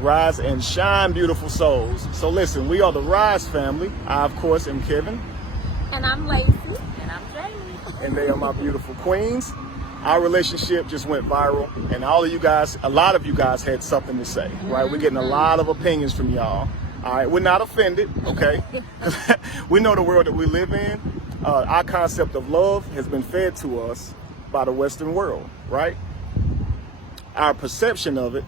Rise and shine, beautiful souls. So listen, we are the Rise family. I, of course, am Kevin. And I'm Lacey. And I'm Jamie. And they are my beautiful queens. Our relationship just went viral, and all of you guys, a lot of you guys had something to say, right? We're getting a lot of opinions from y'all. All right, we're not offended, okay? We know the world that we live in. Our concept of love has been fed to us by the Western world, right? Our perception of it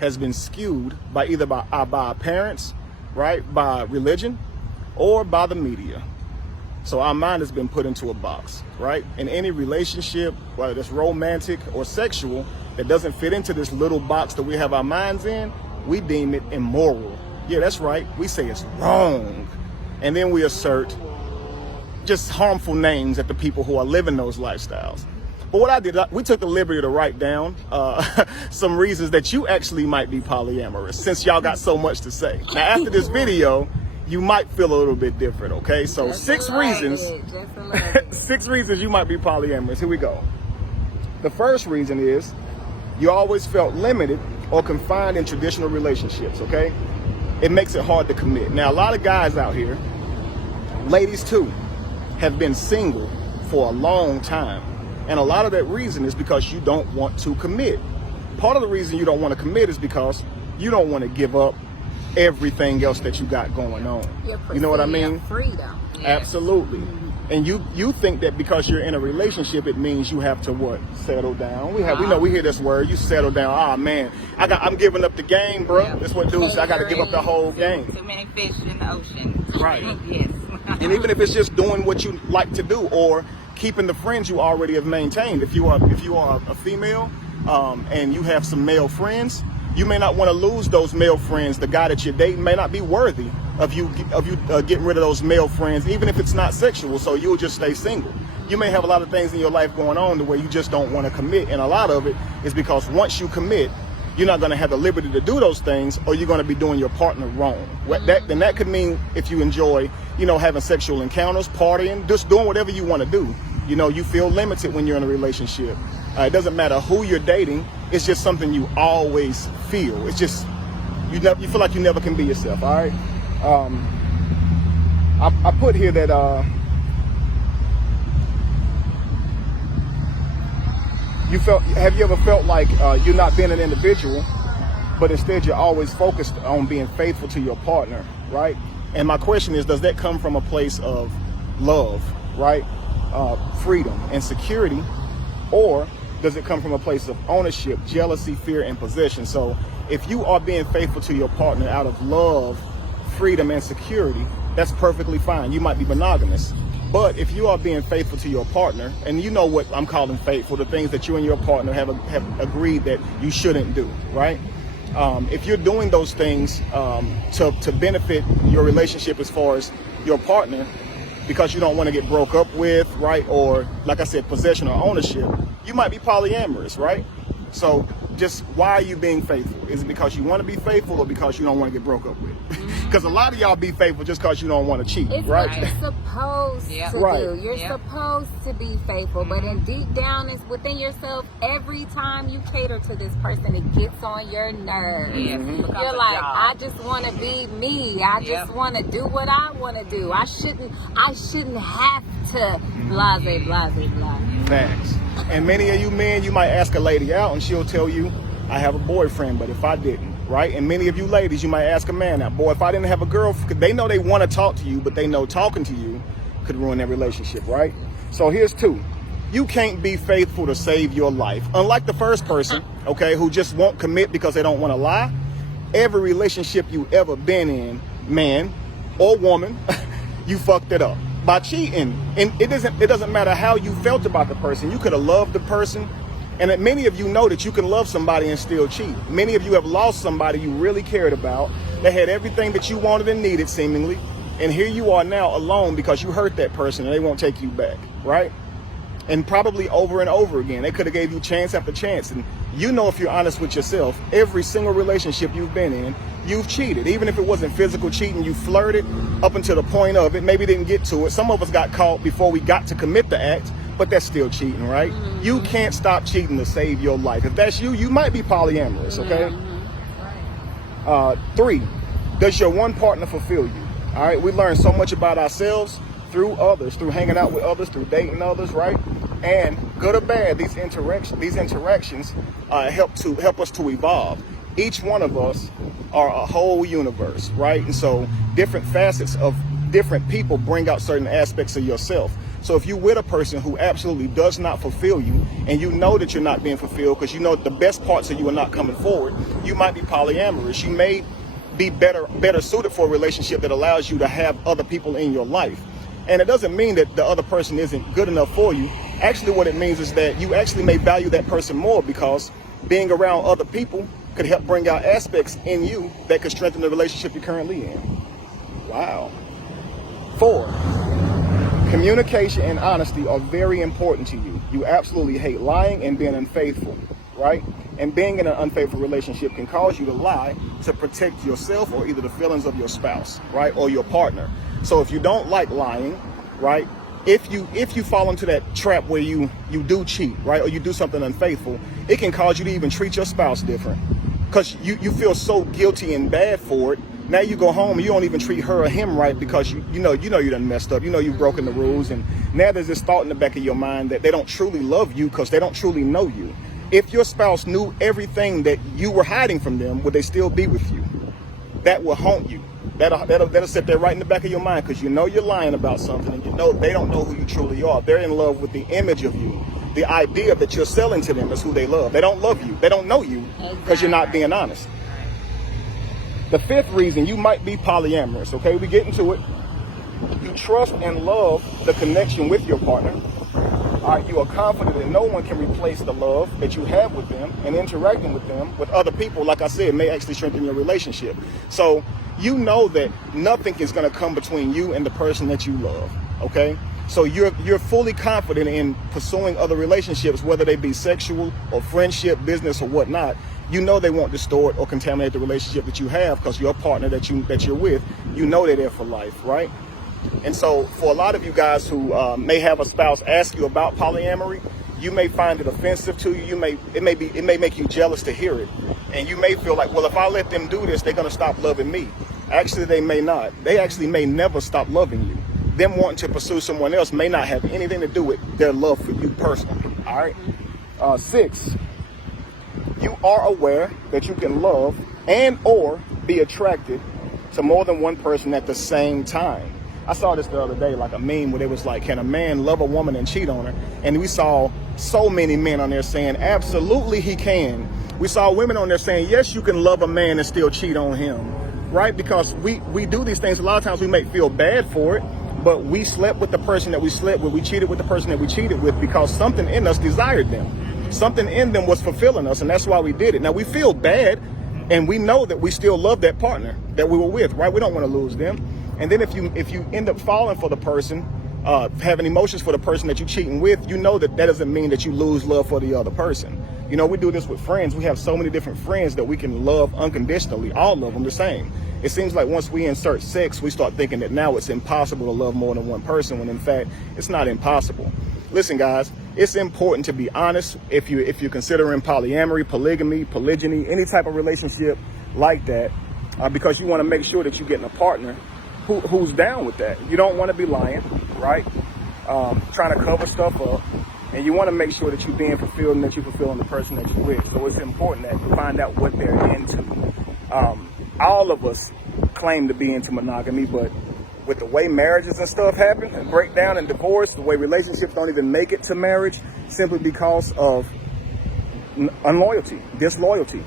has been skewed by either by our parents, right? By religion, or by the media. So our mind has been put into a box, right? In any relationship, whether it's romantic or sexual, that doesn't fit into this little box that we have our minds in, we deem it immoral. Yeah, that's right. We say it's wrong. And then we assert just harmful names at the people who are living those lifestyles. But what I did, we took the liberty to write down some reasons that you actually might be polyamorous, since y'all got so much to say. Now, after this video, you might feel a little bit different, okay? So Just six a little reasons, bit. 6 reasons you might be polyamorous. Here we go. The first reason is you always felt limited or confined in traditional relationships, okay? It makes it hard to commit. Now, a lot of guys out here, ladies too, have been single for a long time. And a lot of that reason is because you don't want to commit. Part of the reason you don't want to commit is because you don't want to give up everything else that you got going on. You know what I mean? Freedom. Yes. Absolutely. And you think that because you're in a relationship, it means you have to what? Settle down. We hear this word. You settle down. Ah, man, I'm giving up the game, bro. That's what dudes say. I got to give up the whole game. Too many fish in the ocean. Right. Yes. And even if it's just doing what you like to do, or keeping the friends you already have maintained. If you are a female, and you have some male friends, you may not want to lose those male friends. The guy that you're dating may not be worthy of you getting rid of those male friends, even if it's not sexual. So you'll just stay single. You may have a lot of things in your life going on to where you just don't want to commit, and a lot of it is because once you commit, you're not going to have the liberty to do those things, or you're going to be doing your partner wrong. Then that could mean if you enjoy, having sexual encounters, partying, just doing whatever you want to do. You feel limited when you're in a relationship. It doesn't matter who you're dating. It's just something you always feel. It's just, you feel like you never can be yourself, all right? I put here that have you ever felt like you're not being an individual, but instead you're always focused on being faithful to your partner, right? And my question is, does that come from a place of love, right? Freedom and security, or does it come from a place of ownership, jealousy, fear, and possession? So if you are being faithful to your partner out of love, freedom, and security, that's perfectly fine. You might be monogamous. But if you are being faithful to your partner, and you know what I'm calling faithful, the things that you and your partner have agreed that you shouldn't do, right? If you're doing those things to benefit your relationship as far as your partner, because you don't want to get broke up with, right? Or like I said, possession or ownership, you might be polyamorous, right? So just why are you being faithful? Is it because you want to be faithful, or because you don't want to get broke up with? Because a lot of y'all be faithful just because you don't want to cheat, it's right? What you're supposed to do. You're supposed to be faithful, but in deep down, it's within yourself. Every time you cater to this person, it gets on your nerves. You're like, I just want to be me. I just want to do what I want to do. I shouldn't have to blase, blase, blase. Facts. And many of you men, you might ask a lady out and she'll tell you, I have a boyfriend, but if I didn't, right? And many of you ladies, you might ask a man out, boy, if I didn't have a girlfriend, they know they want to talk to you, but they know talking to you could ruin their relationship, right? So here's 2. You can't be faithful to save your life. Unlike the first person, okay, who just won't commit because they don't want to lie. Every relationship you ever been in, man or woman, you fucked it up by cheating. And it doesn't matter how you felt about the person. You could have loved the person. And that many of you know that you can love somebody and still cheat. Many of you have lost somebody you really cared about. They had everything that you wanted and needed, seemingly. And here you are now alone because you hurt that person and they won't take you back, right? And probably over and over again. They could have gave you chance after chance. And you know, if you're honest with yourself, every single relationship you've been in, you've cheated. Even if it wasn't physical cheating, you flirted up until the point of it, maybe didn't get to it. Some of us got caught before we got to commit the act, but that's still cheating, right? You can't stop cheating to save your life. If that's you, you might be polyamorous, okay? 3, does your one partner fulfill you? All right, we learn so much about ourselves through others, through hanging out with others, through dating others, right? And good or bad, these interactions help us to evolve. Each one of us are a whole universe, right? And so different facets of different people bring out certain aspects of yourself. So if you're with a person who absolutely does not fulfill you, and you know that you're not being fulfilled because you know the best parts of you are not coming forward, you might be polyamorous. You may be better suited for a relationship that allows you to have other people in your life. And it doesn't mean that the other person isn't good enough for you. Actually, what it means is that you actually may value that person more, because being around other people could help bring out aspects in you that could strengthen the relationship you're currently in. Wow. 4, communication and honesty are very important to you. You absolutely hate lying and being unfaithful, right? And being in an unfaithful relationship can cause you to lie to protect yourself or either the feelings of your spouse, right, or your partner. So if you don't like lying, right, if you fall into that trap where you do cheat, right, or you do something unfaithful, it can cause you to even treat your spouse different, because you feel so guilty and bad for it. Now you go home and you don't even treat her or him right, because you know you done messed up, you know you've broken the rules, and now there's this thought in the back of your mind that they don't truly love you because they don't truly know you. If your spouse knew everything that you were hiding from them, would they still be with you? That will haunt you. That'll sit there right in the back of your mind, because you know you're lying about something, and you know they don't know who you truly are. They're in love with the image of you. The idea that you're selling to them is who they love. They don't love you. They don't know you because you're not being honest. The 5th reason you might be polyamorous, okay, we get into it. You trust and love the connection with your partner. All right, you are confident that no one can replace the love that you have with them, and interacting with them, with other people, like I said, may actually strengthen your relationship. So you know that nothing is going to come between you and the person that you love, okay? So you're fully confident in pursuing other relationships, whether they be sexual or friendship, business, or whatnot. You know they won't distort or contaminate the relationship that you have, because your partner that you're with, you know they're there for life, right? And so for a lot of you guys who may have a spouse ask you about polyamory, you may find it offensive to you. It may make you jealous to hear it, and you may feel like, well, if I let them do this, they're going to stop loving me. Actually, they may not. They actually may never stop loving you. Them wanting to pursue someone else may not have anything to do with their love for you personally. All right. 6, you are aware that you can love and or be attracted to more than one person at the same time. I saw this the other day, like a meme where it was like, can a man love a woman and cheat on her? And we saw so many men on there saying, absolutely he can. We saw women on there saying, yes, you can love a man and still cheat on him, right? Because we do these things. A lot of times we may feel bad for it, but we slept with the person that we slept with. We cheated with the person that we cheated with because something in us desired them. Something in them was fulfilling us, and that's why we did it. Now we feel bad, and we know that we still love that partner that we were with, right? We don't want to lose them. And then if you end up falling for the person, having emotions for the person that you're cheating with, you know that doesn't mean that you lose love for the other person. You know, we do this with friends. We have so many different friends that we can love unconditionally, all of them the same. It seems like once we insert sex, we start thinking that now it's impossible to love more than one person, when in fact, it's not impossible. Listen, guys, it's important to be honest if you're considering polyamory, polygamy, polygyny, any type of relationship like that, because you want to make sure that you're getting a partner who's down with that. You don't want to be lying, right? Trying to cover stuff up. And you want to make sure that you're being fulfilled and that you're fulfilling the person that you're with. So it's important that you find out what they're into. All of us claim to be into monogamy, but with the way marriages and stuff happen, and breakdown and divorce, the way relationships don't even make it to marriage simply because of unloyalty, disloyalty.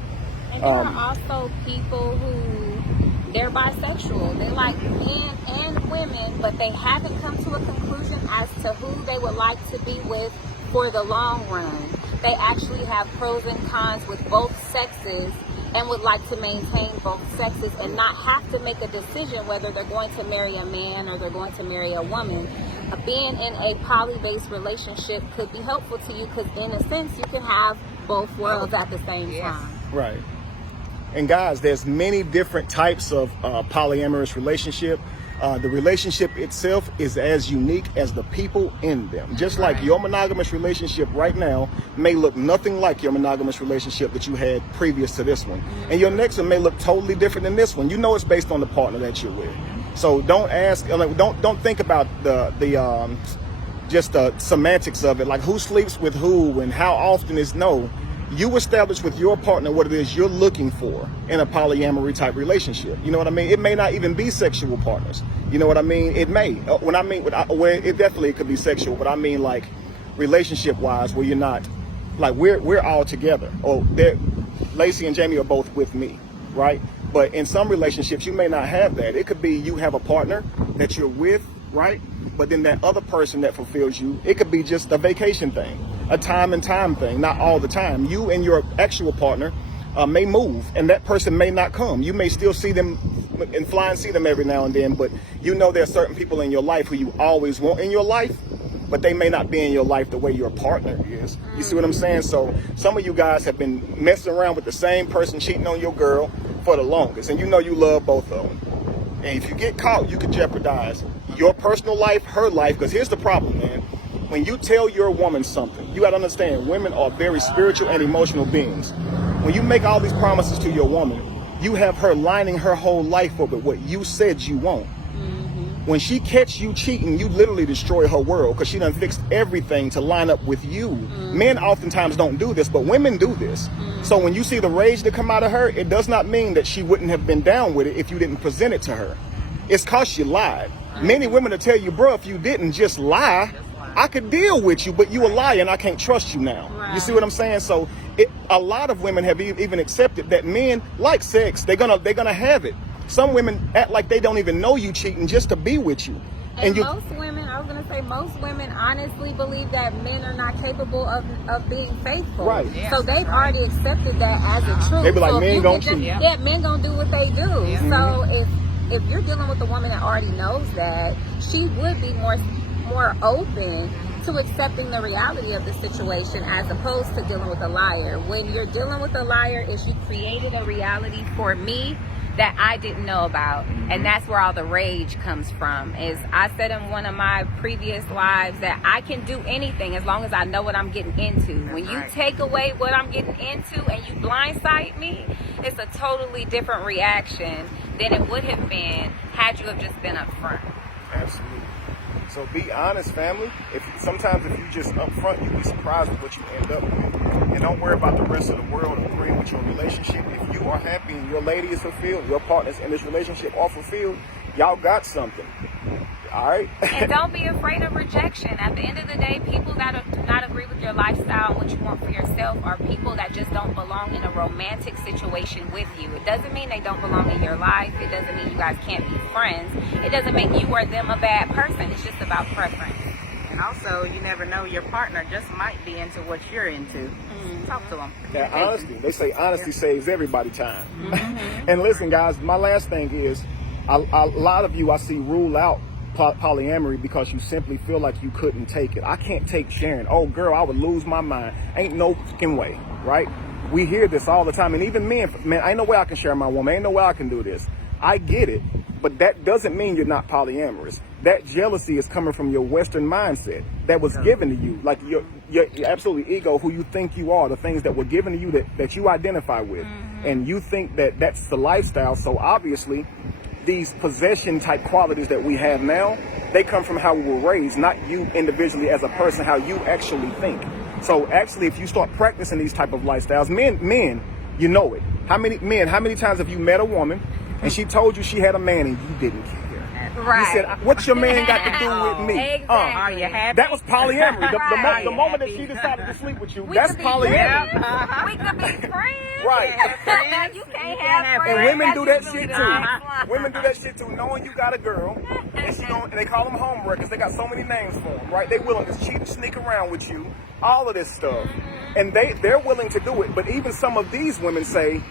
And there are also people who, they're bisexual. They like men and women, but they haven't come to a conclusion as to who they would like to be with for the long run. They actually have pros and cons with both sexes and would like to maintain both sexes and not have to make a decision whether they're going to marry a man or they're going to marry a woman. Being in a poly-based relationship could be helpful to you, because in a sense you can have both worlds at the same time. Right. And guys, there's many different types of polyamorous relationship. The relationship itself is as unique as the people in them. Just like your monogamous relationship right now may look nothing like your monogamous relationship that you had previous to this one. And your next one may look totally different than this one. You know it's based on the partner that you're with. So don't ask, don't think about just the semantics of it, like who sleeps with who and how often is no. You establish with your partner what it is you're looking for in a polyamory type relationship. You know what I mean? It may not even be sexual partners. You know what I mean? It may. When I mean, it definitely could be sexual, but I mean like relationship wise, where you're not like we're all together. Or Lacey and Jamie are both with me, right? But in some relationships, you may not have that. It could be you have a partner that you're with, right? But then that other person that fulfills you, it could be just a vacation thing, a time and time thing, not all the time. You and your actual partner may move, and that person may not come. You may still see them and fly and see them every now and then, but you know there are certain people in your life who you always want in your life, but they may not be in your life the way your partner is. You see what I'm saying? So some of you guys have been messing around with the same person, cheating on your girl for the longest, and you know you love both of them. And if you get caught, you could jeopardize your personal life, her life, because here's the problem, man. When you tell your woman something, you got to understand, women are very spiritual and emotional beings. When you make all these promises to your woman, you have her lining her whole life up with what you said you want. When she catch you cheating, you literally destroy her world because she done fixed everything to line up with you. Men oftentimes don't do this, but women do this. So when you see the rage that come out of her, it does not mean that she wouldn't have been down with it if you didn't present it to her. It's cause you lied. Many women will tell you, bro, if you didn't just lie, I could deal with you, but you a liar and I can't trust you now. You see what I'm saying? So a lot of women have even accepted that men like sex. They're gonna have it. Some women act like they don't even know you cheating just to be with you. And most women, I was going to say, most women honestly believe that men are not capable of being faithful. Right. So they've already accepted that as a truth. They be like, so men gonna cheat. Yeah, men gonna do what they do. So if you're dealing with a woman that already knows that, she would be more open to accepting the reality of the situation as opposed to dealing with a liar. When you're dealing with a liar, is she created a reality for me that I didn't know about, and that's where all the rage comes from. Is I said in one of my previous lives that I can do anything as long as I know what I'm getting into. When you take away what I'm getting into and you blindside me, it's a totally different reaction than it would have been had you have just been upfront. Absolutely. So be honest, family. Sometimes if you just upfront, you'll be surprised with what you end up with. And don't worry about the rest of the world agreeing with your relationship. If you are happy and your lady is fulfilled, your partners in this relationship are fulfilled, y'all got something. All right? And don't be afraid of rejection. At the end of the day, people that do not agree with your lifestyle and what you want for yourself are people that just don't belong in a romantic situation with you. It doesn't mean they don't belong in your life. It doesn't mean you guys can't be friends. It doesn't make you or them a bad person. It's just about preference. And also, you never know, your partner just might be into what you're into. Talk to them. Yeah, honesty. They say honesty saves everybody time. And listen, guys, my last thing is, a lot of you I see rule out polyamory because you simply feel like you couldn't take it. I can't take sharing. Oh, girl, I would lose my mind. Ain't no fucking way, right? We hear this all the time. And even men, man, ain't no way I can share my woman. Ain't no way I can do this. I get it, but that doesn't mean you're not polyamorous. That jealousy is coming from your Western mindset that was given to you, like your absolutely ego, who you think you are, the things that were given to you that you identify with. And you think that that's the lifestyle. So obviously, these possession type qualities that we have now, they come from how we were raised, not you individually as a person, how you actually think. So actually, if you start practicing these type of lifestyles, men, you know it. How many times have you met a woman and she told you she had a man and you didn't care? Right. You said, what's your man got to do with me? Exactly. Are you happy? That was polyamory. Right. The moment that she decided to sleep with you, that's polyamory. We could be friends. Right. You can't have friends. And women do that You shit do too. that. Women do that shit too, knowing you got a girl, and they call them homewreckers. They got so many names for them, right? They willing to cheat and sneak around with you, all of this stuff, and they're willing to do it. But even some of these women say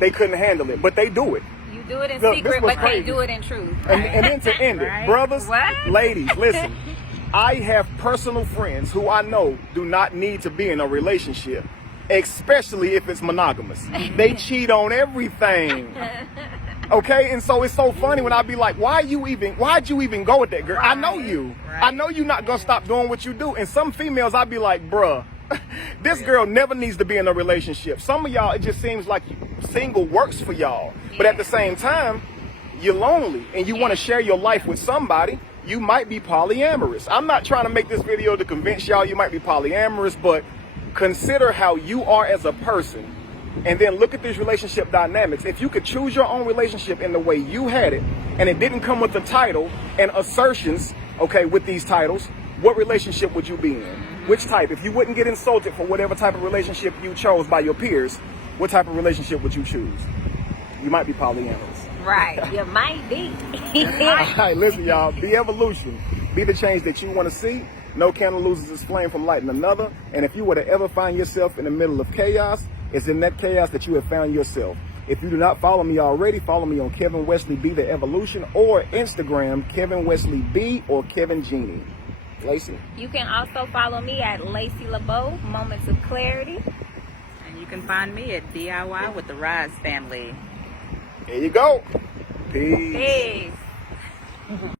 they couldn't handle it, but they do it. You do it in Look, secret, this was but crazy. can't do it in truth. And then to end it, brothers, ladies, listen. I have personal friends who I know do not need to be in a relationship, especially if it's monogamous. They cheat on everything. Okay, and so it's so funny when I be like, why'd you even go with that girl? I know you. I know you're not gonna stop doing what you do. And some females, I be like, bruh, this girl never needs to be in a relationship. Some of y'all, it just seems like single works for y'all. But at the same time, you're lonely and you want to share your life with somebody. You might be polyamorous. I'm not trying to make this video to convince y'all you might be polyamorous, but consider how you are as a person. And then look at these relationship dynamics. If you could choose your own relationship in the way you had it, and it didn't come with a title and assertions, okay, with these titles, what relationship would you be in? Which type? If you wouldn't get insulted for whatever type of relationship you chose by your peers, what type of relationship would you choose? You might be polyamorous. Right, you might be. All right, listen, y'all, be evolution. Be the change that you want to see. No candle loses its flame from lighting another. And if you were to ever find yourself in the middle of chaos, it's in that chaos that you have found yourself. If you do not follow me already, follow me on Kevin Wesley B The Evolution or Instagram Kevin Wesley B or Kevin Genie. Lacey. You can also follow me at Lacey LeBeau, Moments of Clarity. And you can find me at DIY with the Rise family. There you go. Peace. Peace.